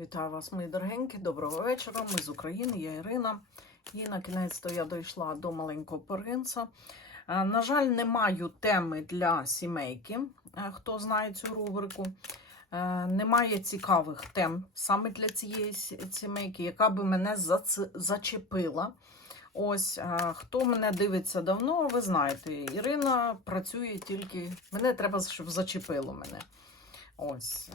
Вітаю вас, мої дорогенькі. Доброго вечора. Ми з України, я Ірина. І на кінець то я дійшла до маленького принца. Е, На жаль, не маю теми для сімейки, е, хто знає цю рубрику. Е, Немає цікавих тем саме для цієї сімейки, яка би мене зачепила. Ось, хто мене дивиться давно, ви знаєте, Ірина працює тільки. Мене треба, щоб зачепило мене. Ось,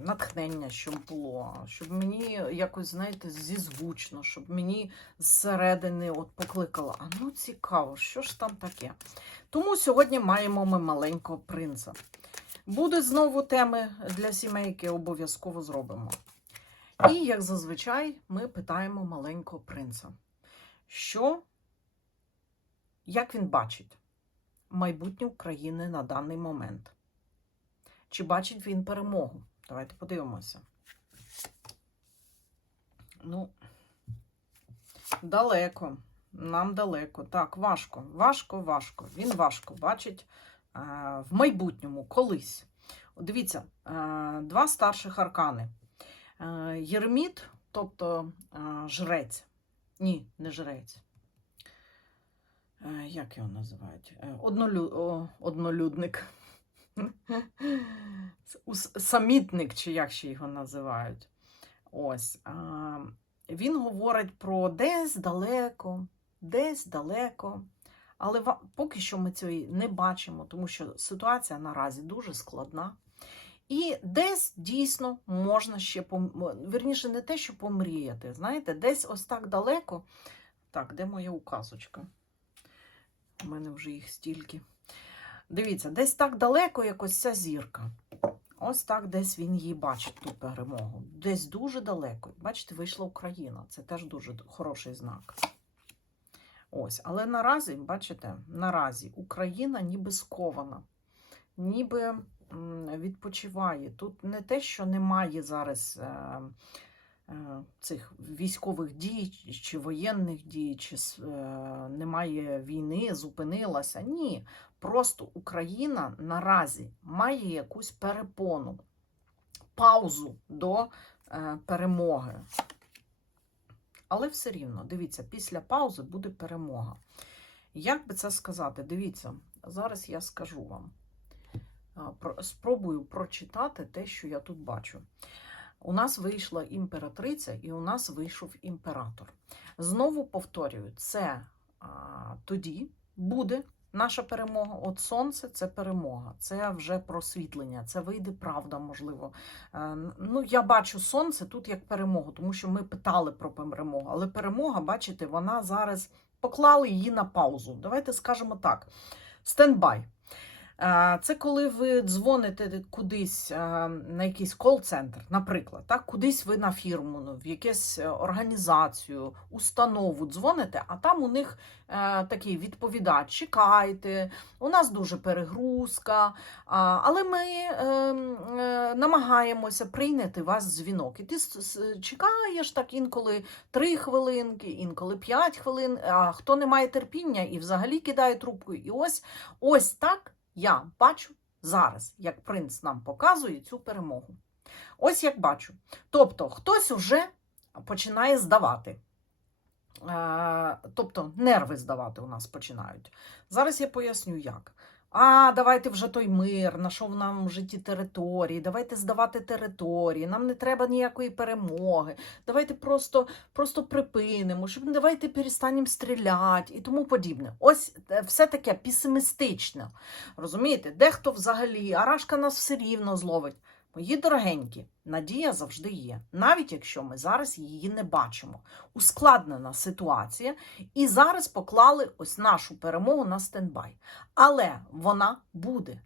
натхнення, щоб було, щоб мені якось, знаєте, зізвучно, щоб мені зсередини от покликало. А ну цікаво, що ж там таке? Тому сьогодні маємо ми маленького принца. Будуть знову теми для сімейки, обов'язково зробимо. І, як зазвичай, ми питаємо маленького принца, що, як він бачить майбутнє України на даний момент. Чи бачить він перемогу? Давайте подивимося. Ну, далеко. Нам далеко. Так, важко, важко, важко. Він важко бачить е, в майбутньому, колись. Дивіться, е, два старших аркани. Е, Єрміт, тобто жрець. Ні, не жрець. Як його називають? Однолю... однолюдник. Самітник, чи як ще його називають. Ось. А, він говорить про десь далеко, десь далеко. Але поки що ми цього не бачимо, тому що ситуація наразі дуже складна. І десь дійсно можна ще пом... вірніше, не те, що помріяти. Знаєте, десь ось так далеко. Так, де моя указочка? У мене вже їх стільки. Дивіться, десь так далеко, як ось ця зірка. Ось так десь він її бачить, ту перемогу. Десь дуже далеко. Бачите, вийшла Україна. Це теж дуже хороший знак. Ось, але наразі, бачите, наразі Україна ніби скована, ніби відпочиває. Тут не те, що немає зараз е, е, цих військових дій чи воєнних дій, чи е, немає війни, зупинилася. Ні. Просто Україна наразі має якусь перепону, паузу до е, перемоги. Але все рівно, дивіться, після паузи буде перемога. Як би це сказати? Дивіться, зараз я скажу вам. Спробую прочитати те, що я тут бачу. У нас вийшла імператриця і у нас вийшов імператор. Знову повторюю, це а, тоді буде наша перемога. От сонце це перемога, це вже просвітлення, це вийде правда, можливо. Е, Ну, я бачу сонце тут як перемогу, тому що ми питали про перемогу. Але перемога, бачите, вона зараз поклали її на паузу. Давайте скажемо так: стендбай. Це коли ви дзвоните кудись на якийсь кол-центр, наприклад, так, кудись ви на фірму, в якусь е, організацію, установу дзвоните, а там у них е, такий відповідач: чекайте, у нас дуже перегрузка, але ми е, м, е, намагаємося прийняти вас дзвінок. І ти чекаєш так інколи три хвилинки, інколи п'ять хвилин. А хто не має терпіння і взагалі кидає трубку. І ось ось так я бачу зараз, як принц нам показує цю перемогу. Ось як бачу. Тобто, хтось уже починає здавати. Е, Тобто нерви здавати у нас починають. Зараз я поясню, як. А, давайте вже той мир, нашов нам в житті території, давайте здавати території, нам не треба ніякої перемоги, давайте просто, просто припинимо, щоб давайте перестанемо стріляти і тому подібне. Ось е, все таке песимістично. Розумієте, дехто взагалі, арашка нас все рівно зловить. Мої дорогенькі, надія завжди є, навіть якщо ми зараз її не бачимо. Ускладнена ситуація, і зараз поклали ось нашу перемогу на стендбай. Але вона буде.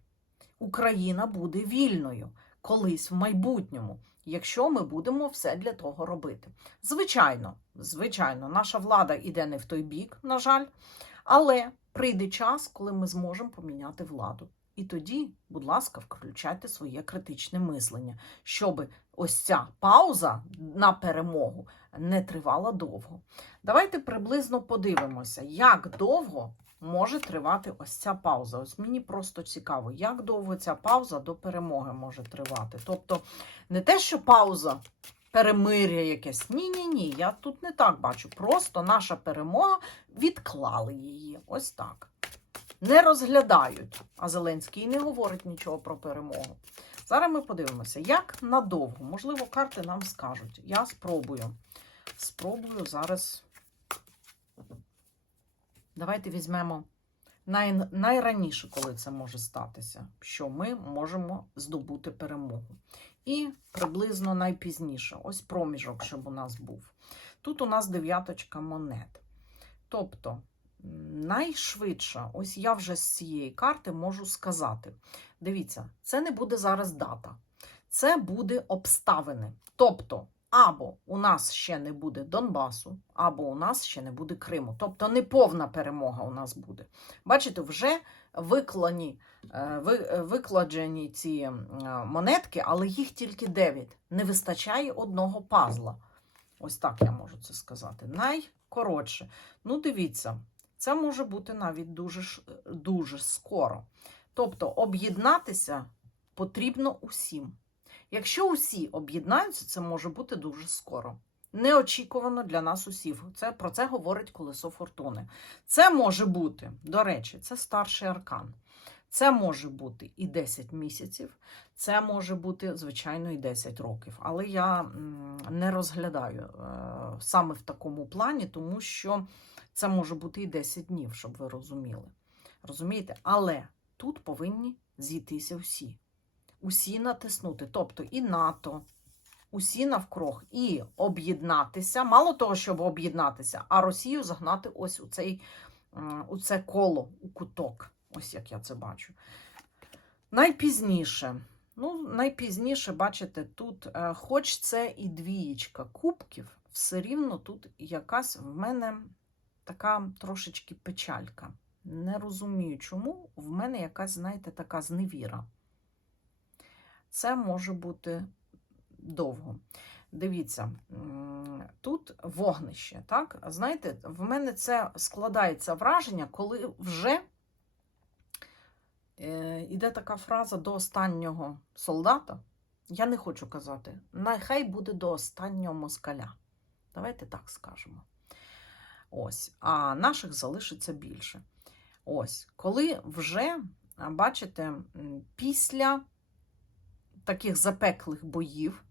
Україна буде вільною колись в майбутньому, якщо ми будемо все для того робити. Звичайно, звичайно, наша влада іде не в той бік, на жаль, але прийде час, коли ми зможемо поміняти владу. І тоді, будь ласка, включайте своє критичне мислення, щоб ось ця пауза на перемогу не тривала довго. Давайте приблизно подивимося, як довго може тривати ось ця пауза. Ось мені просто цікаво, як довго ця пауза до перемоги може тривати. Тобто не те, що пауза перемир'я якесь. Ні-ні ні, я тут не так бачу. Просто наша перемога відклали її. Ось так. Не розглядають. А Зеленський не говорить нічого про перемогу. Зараз ми подивимося, як надовго. Можливо, карти нам скажуть. Я спробую. Спробую зараз. Давайте візьмемо най... найраніше, коли це може статися, що ми можемо здобути перемогу. І приблизно найпізніше, ось проміжок, щоб у нас був. Тут у нас дев'яточка монет. Тобто, найшвидше, ось я вже з цієї карти можу сказати: дивіться, це не буде зараз дата, це буде обставини. Тобто, або у нас ще не буде Донбасу, або у нас ще не буде Криму. Тобто неповна перемога у нас буде. Бачите, вже виклані, е, е, викладені ці е, монетки, але їх тільки 9. Не вистачає одного пазла. Ось так я можу це сказати. Найкоротше. Ну, дивіться, це може бути навіть дуже, дуже скоро. Тобто, об'єднатися потрібно усім. Якщо усі об'єднаються, це може бути дуже скоро. Неочікувано для нас усіх. Це, про це говорить колесо фортуни. Це може бути, до речі, це старший аркан. Це може бути і 10 місяців, це може бути, звичайно, і 10 років. Але я не розглядаю е, саме в такому плані, тому що це може бути і 10 днів, щоб ви розуміли. Розумієте? Але тут повинні зійтися всі. Усі натиснути, тобто і НАТО, усі навкруг, і об'єднатися. Мало того, щоб об'єднатися, а Росію загнати ось у цей у це коло, у куток. Ось як я це бачу. Найпізніше. Ну, найпізніше, бачите, тут, е, хоч це і двієчка кубків, все рівно тут якась в мене така трошечки печалька. Не розумію, чому в мене якась, знаєте, така зневіра. Це може бути довго. Дивіться, тут вогнище, так? Знаєте, в мене це складається враження, коли вже е, іде така фраза до останнього солдата. Я не хочу казати, нехай буде до останнього москаля. Давайте так скажемо. Ось, а наших залишиться більше. Ось, коли вже, бачите, після таких запеклих боїв,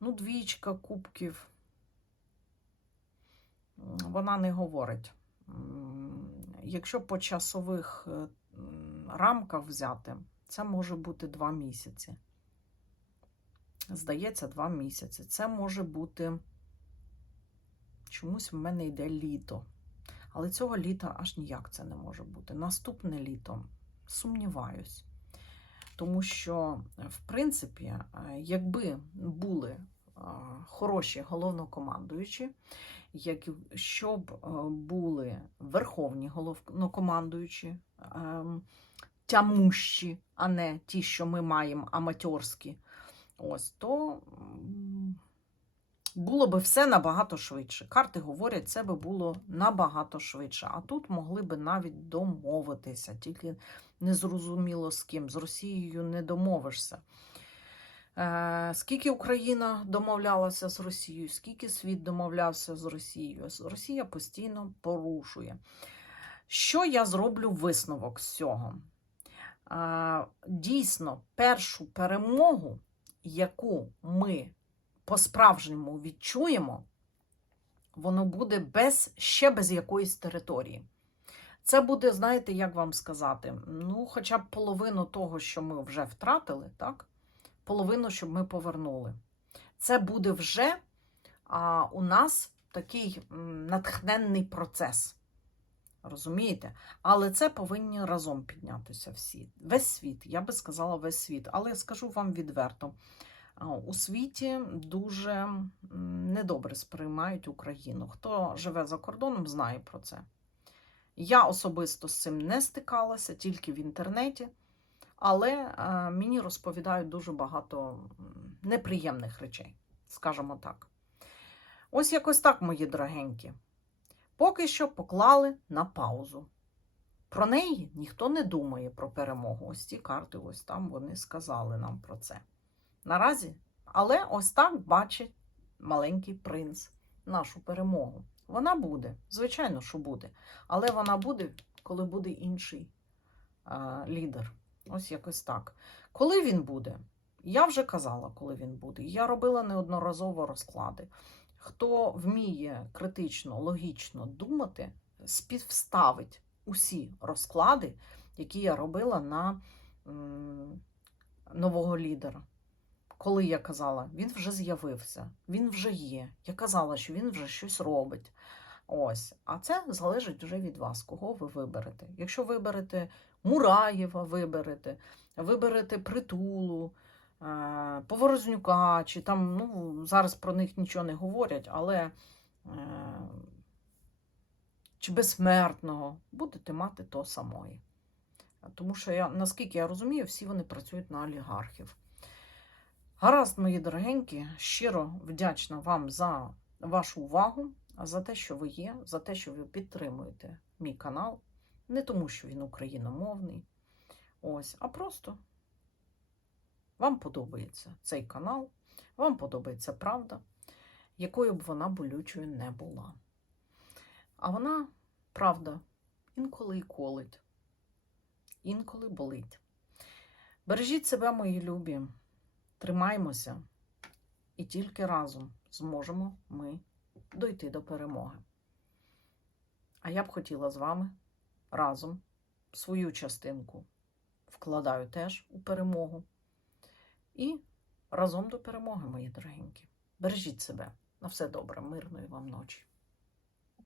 ну, двічка кубків, вона не говорить. Якщо по часових е, рамках взяти, це може бути два місяці. Здається, два місяці. Це може бути чомусь в мене йде літо. Але цього літа аж ніяк це не може бути. Наступне літо сумніваюсь. Тому що, в принципі, е, якби були е, хороші головнокомандуючі, якщо б е, були верховні головнокомандуючі, ем, тямущі, а не ті, що ми маємо аматорські, ось, то було би все набагато швидше. Карти говорять, це би було набагато швидше. А тут могли би навіть домовитися, тільки незрозуміло з ким. З Росією не домовишся. Е, скільки Україна домовлялася з Росією, скільки світ домовлявся з Росією. Росія постійно порушує. Що я зроблю висновок з цього? Е, дійсно, першу перемогу, яку ми по-справжньому відчуємо, воно буде без, ще без якоїсь території. Це буде, знаєте, як вам сказати, ну, хоча б половину того, що ми вже втратили, так? Половину, щоб ми повернули. Це буде вже а, у нас такий натхненний процес. Розумієте? Але це повинні разом піднятися всі. Весь світ, я би сказала, весь світ. Але я скажу вам відверто: у світі дуже недобре сприймають Україну. Хто живе за кордоном, знає про це. Я особисто з цим не стикалася, тільки в інтернеті, але е, мені розповідають дуже багато неприємних речей, скажімо так. Ось якось так, мої дорогенькі. Поки що поклали на паузу. Про неї ніхто не думає про перемогу. Ось ці карти, ось там вони сказали нам про це. Наразі Але ось так бачить маленький принц нашу перемогу. Вона буде, звичайно, що буде. Але вона буде, коли буде інший а, лідер. Ось якось так. Коли він буде? Я вже казала, коли він буде. Я робила неодноразово розклади. Хто вміє критично, логічно думати, співставить усі розклади, які я робила на м, нового лідера. Коли я казала, він вже з'явився, він вже є. Я казала, що він вже щось робить. Ось, а це залежить вже від вас, кого ви виберете. Якщо виберете Мураєва, виберете, виберете притулу, е, Поворознюка, чи там, ну, зараз про них нічого не говорять, але е, чи безсмертного, будете мати то самої. Тому що я, наскільки я розумію, всі вони працюють на олігархів. Гаразд, мої дорогенькі, щиро вдячна вам за вашу увагу, за те, що ви є, за те, що ви підтримуєте мій канал. Не тому, що він україномовний, ось, а просто вам подобається цей канал, вам подобається правда, якою б вона болючою не була. А вона, правда, інколи і колить, інколи болить. Бережіть себе, мої любі, тримаймося, і тільки разом зможемо ми дойти до перемоги. А я б хотіла з вами разом свою частинку вкладаю теж у перемогу. І разом до перемоги, мої дорогенькі. Бережіть себе. На все добре, мирної вам ночі.